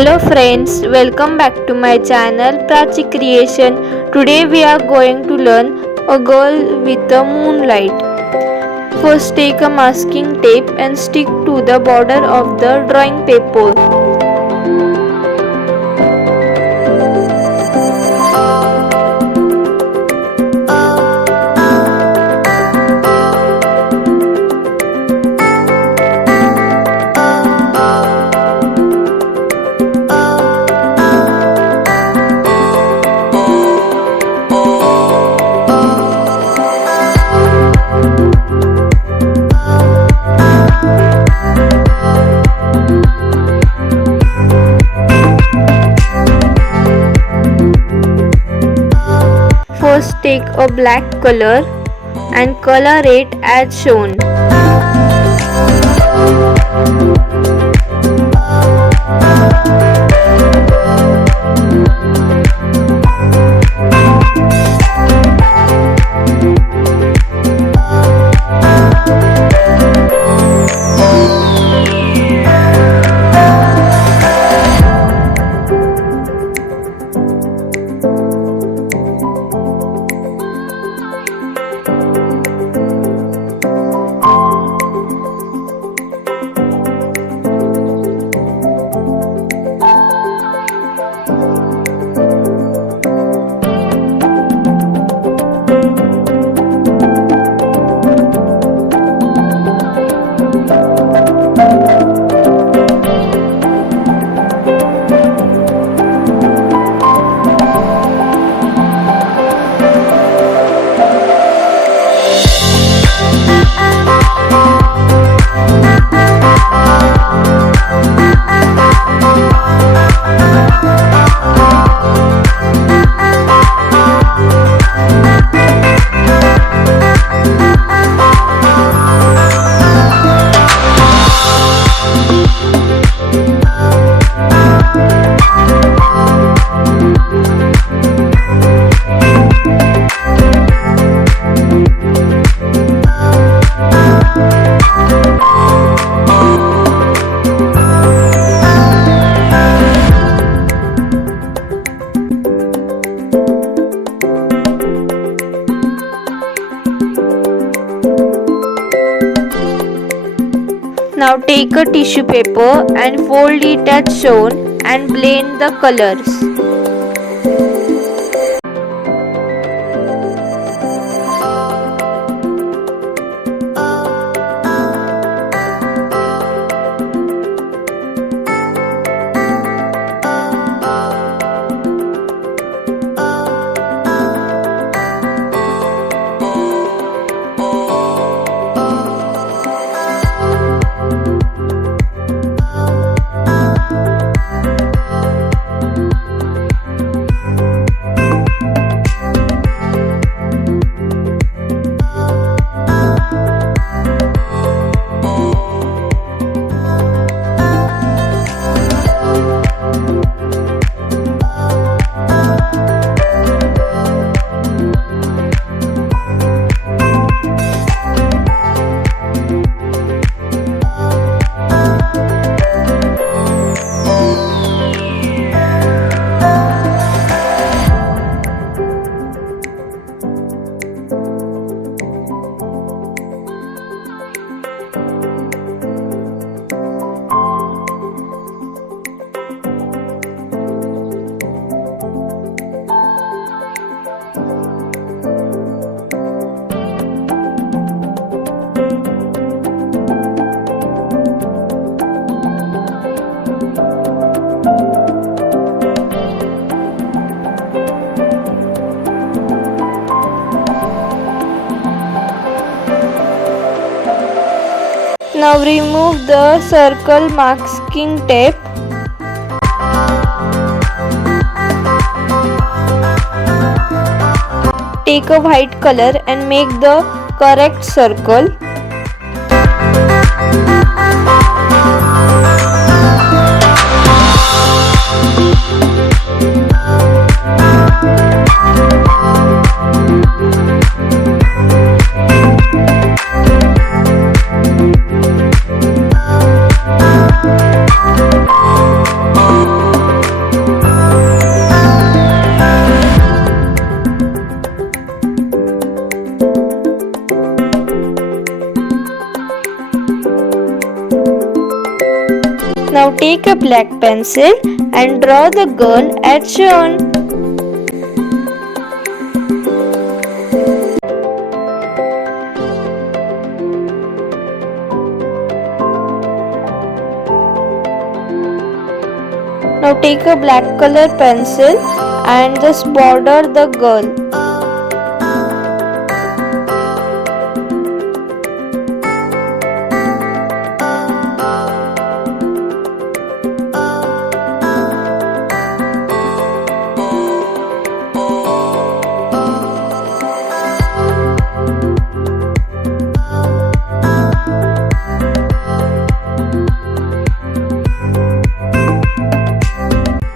Hello friends, welcome back to my channel Prachi Creation. Today we are going to learn a girl with a moonlight. First take a masking tape and stick to the border of the drawing paper. First take a black color and color it as shown. Now take a tissue paper and fold it as shown and blend the colors. Now remove the circle masking tape. Take a white color and make the correct circle. Now take a black pencil and draw the girl as shown. Now take a black color pencil and just border the girl.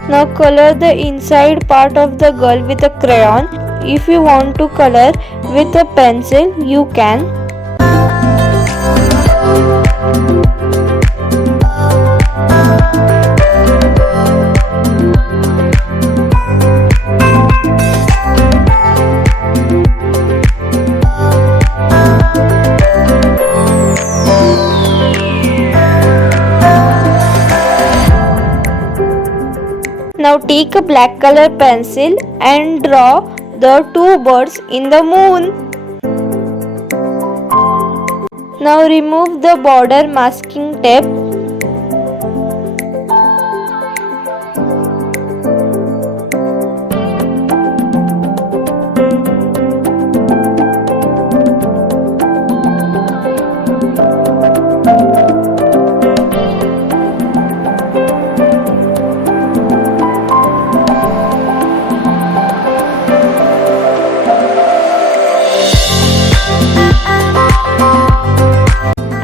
Now color the inside part of the girl with a crayon. If you want to color with a pencil, you can. Now take a black color pencil and draw the two birds in the moon. Now remove the border masking tape.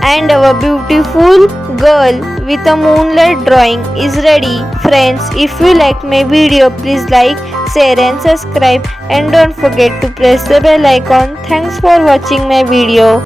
And our beautiful girl with a moonlight drawing is ready. Friends, if you like my video, please like, share and subscribe, and don't forget to press the bell icon. Thanks for watching my video.